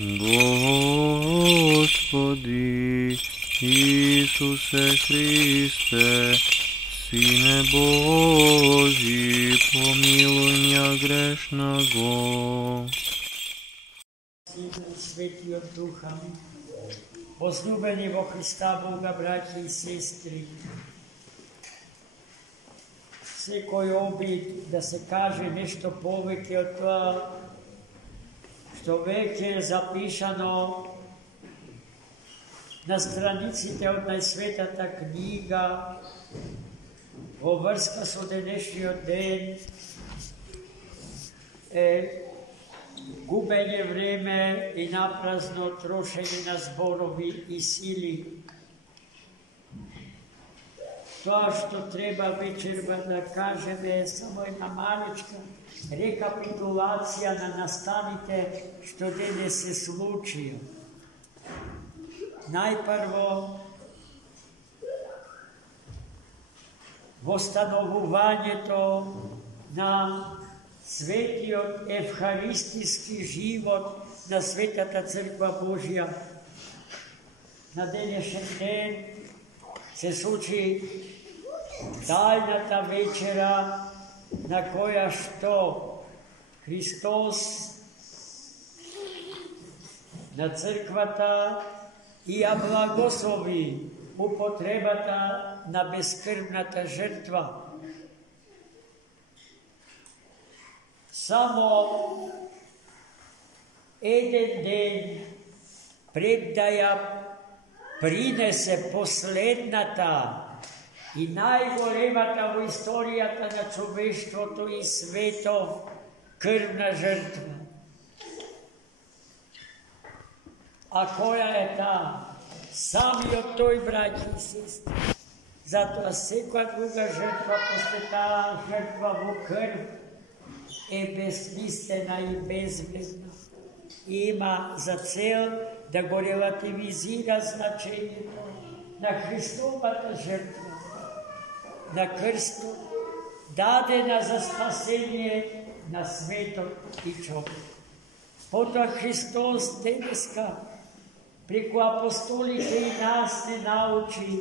Господи Исусе Христе, Сине Божий, помилуй меня грешного. Сина и Свети от Духа, возлюбени во Христа Бога, братья и сестри, секој обид да се каже нешто повеќе од тоа што веќе е запишано на страниците од најсветата книга во врска со денешниот ден, е губење време и напразно трошење на зборови и сили. Тоа што треба вечерва да кажеме е само една малечка рекапитулација на настаните што денес се случија. Најпрво, востановувањето на светиот евхаристиски живот на Светата Црква Божја. На денешен ден се случи тајната вечера на која што Христос на црквата и ја благослови употребата на бескрвната жртва. Само еден ден пред да ја принесе последната и најголемата во историјата на човештвото и свето крвна жртва. А која е таа? Самиот тој, браќи и сестри. Затоа секоја друга жртва после таа жртва во крв е безсмислена и безвредна. Има за цел да го релативизира значењето на Христовата жртва, на крстот, дадена за спасение на светот и човек. Потоа Христос денеска преку апостолите и нас не научи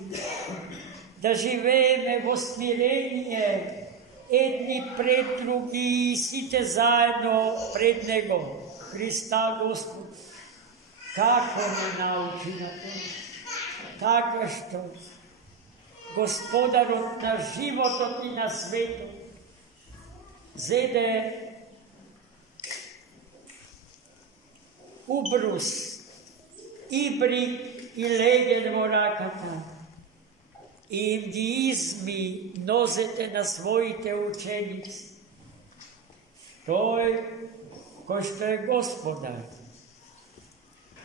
да живееме во смирение едни пред други и сите заедно пред Него, Христа Господ. Како не научи на тоа? Така што Господарот на животот и на светот зеде убрус, ибрик и леген во раката и им ги изми нозете на своите ученици. Тој кој што е Господар,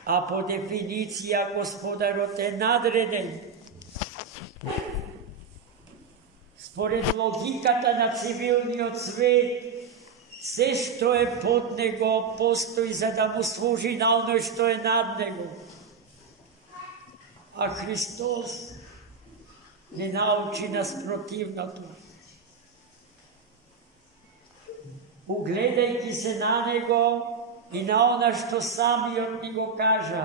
а по дефиниција Господарот е надреден. Според логиката на цивилниот свет, се што е под него постои за да му служи на оној што е над него. А Христос не научи нас противното. Угледајќи се на него и на она што самиот ни го кажа,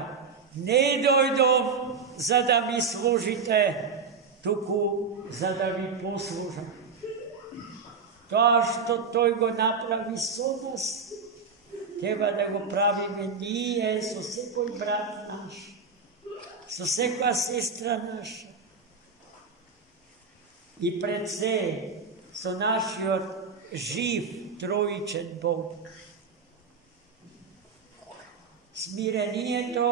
не дојдов за да ми служите, туку за да ви послужам. Тоа што тој го направи со нас, треба да го правиме ние со секој брат наш, со секоја сестра наша. И пред се со нашиот жив троичен Бог. Смирението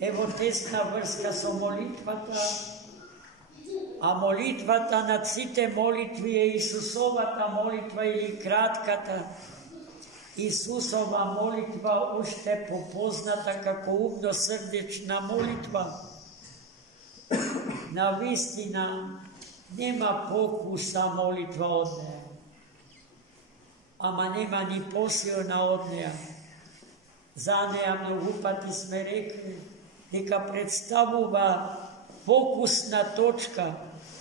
е во тесна врска со молитвата, а молитвата на сите молитви е Исусовата молитва или кратката Исусова молитва, уште попозната како умно-срдечна молитва. На вистина нема покуса молитва од неја, ама нема ни посилна од неја. За неја многу пати сме рекли дека представува фокусна точка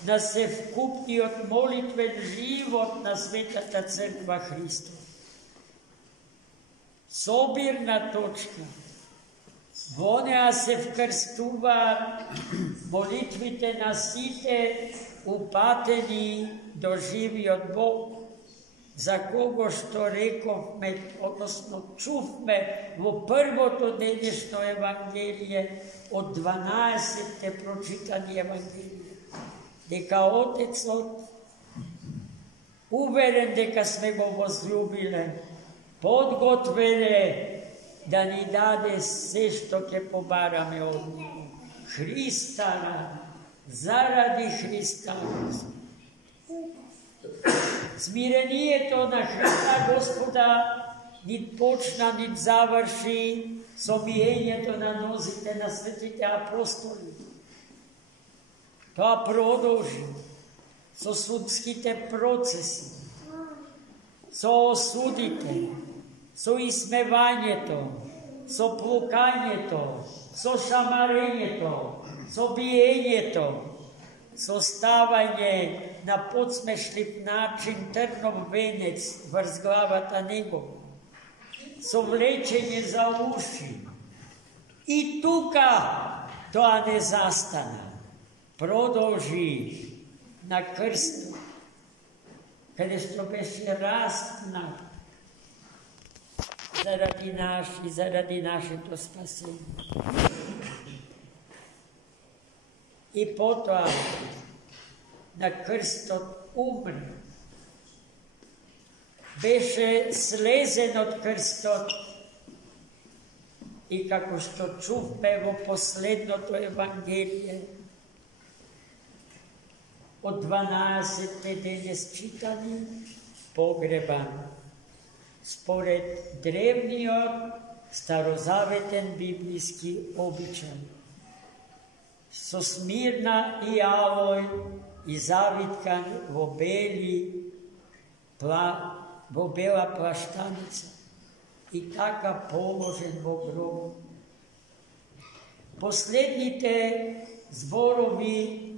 на севкупниот молитвен живот на Светата Црква Христова. Собирна точка Вонеа се вкрстуваат молитвите на сите упатени до живиот Бог, за кого што рековме, односно чувме во првото денешно Евангелие од 12-те прочитани Евангелие, дека Отецот, уверен дека сме го возлюбиле, подготвеле да ни даде се што ќе побараме од Него. Христа, заради Христа. Смирението на Христа Господа нит почна, нит заврши со миењето на нозите на светите апостоли. Тоа продолжи со судските процеси, со осудите, со исмевањето, со плукањето, со шамарењето, со биењето, со ставање на подсмешлив начин трнов венец врз главата Негова, со влечење за уши. И тука тоа не застана. Продолжи на крстот, каде што беше распнат заради нашето спасение. И потоа на крстот умре. Беше слезен од крстот и како што чувме во последното Евангелие, од 12-те денес читани, погребан. Според древниот старозаветен библиски обичај, со смирна и алој и завиткан во бела плаштаница и така положен во гроб. Последните зборови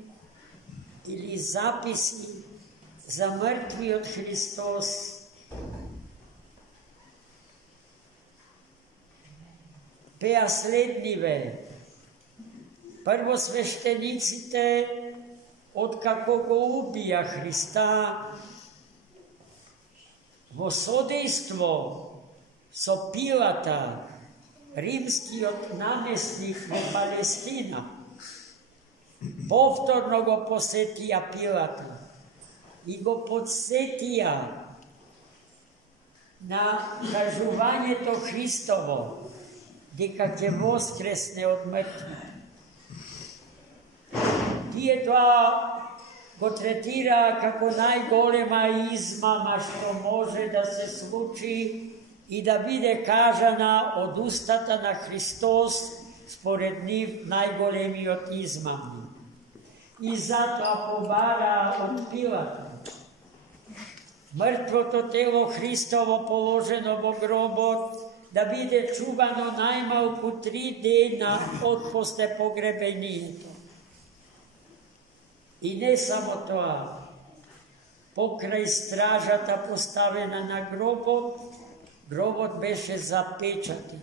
или записи за мртвиот Христос беа следниве. Прво свештениците, откако го убија Христа, во содејство со Пилата, римскиот наместник во Палестина, повторно го посетија Пилата и го подсетија на кажувањето Христово, дека ќе воскресне од мртвите. Тие тоа го третира како најголема измама што може да се случи и да биде кажана од устата на Христос, според нив најголемиот измамник. И затоа побара од Пилата мртвото тело Христово положено во гробот да биде чувано најмалку 3 дена од после погребението. И не само тоа, покрај стражата поставена на гробот беше запечатен,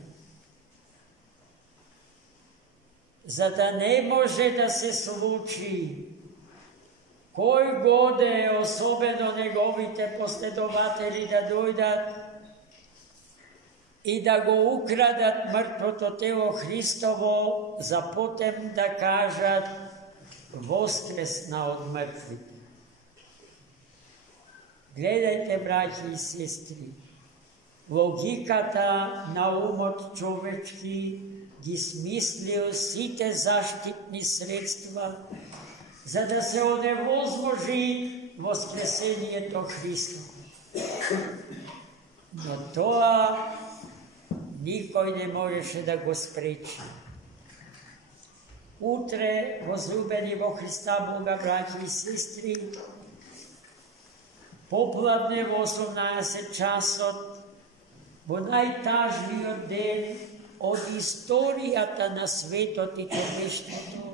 за да не може да се случи кој годе, особено неговите последователи, да дојдат и да го украдат мртвото тело Христово, за потем да кажат воскресна од мртвите. Гледајте, браќи и сестри, логиката на умот човечки ги смислил сите заштитни средства за да се оневозможи воскресението Христово. Но тоа никој не можеше да го спречи. Утре, возлюбени во Христа Бога, браќи и сестри, попладне во 18 часот, во најтажниот ден од историјата на светот и човештвото,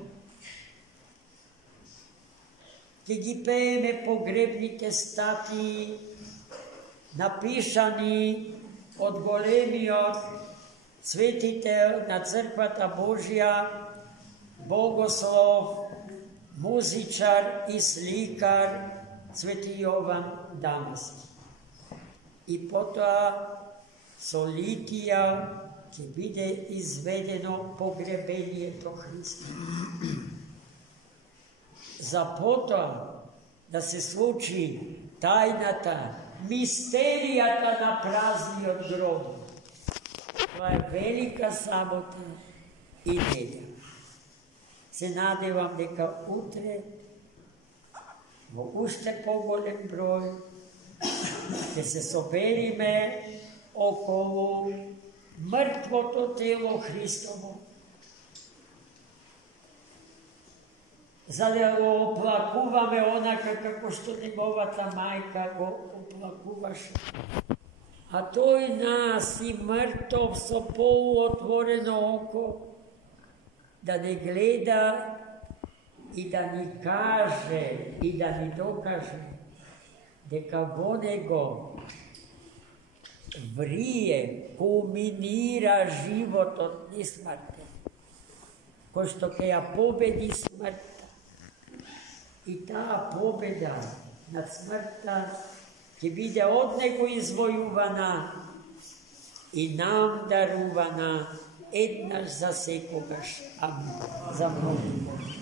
ќе ги пееме погребните статии, напишани од големиот Svetiteľ na Crkvata Božja, bogoslov, muzičar i slikar Svetý Jovan Damaský. I potom so litija, će bude izvedeno pogrebenje do Hrista. Za potom da se sluči tajnata, misterijata na prazni od grobu. To je velika sabota i nedjelja. Se nadevam neka utre, bo ušte pogolem broj, da se soberime okolo mrtvo to telo Hristovo. Zada oplakuvame onaka kako što njegovata majka go oplakuvaše. A to i nas i mrtov so poluotvoreno oko, da ne gleda i da ni kaže i da ni dokaže, deka vonego vrije, kulminira život od nismrte, ko što keja pobedi smrta. I ta pobeda nad smrta će bude od nego izvojuvana i nam daruvana, jednaš za sekogaš. Amen. Za mnogo.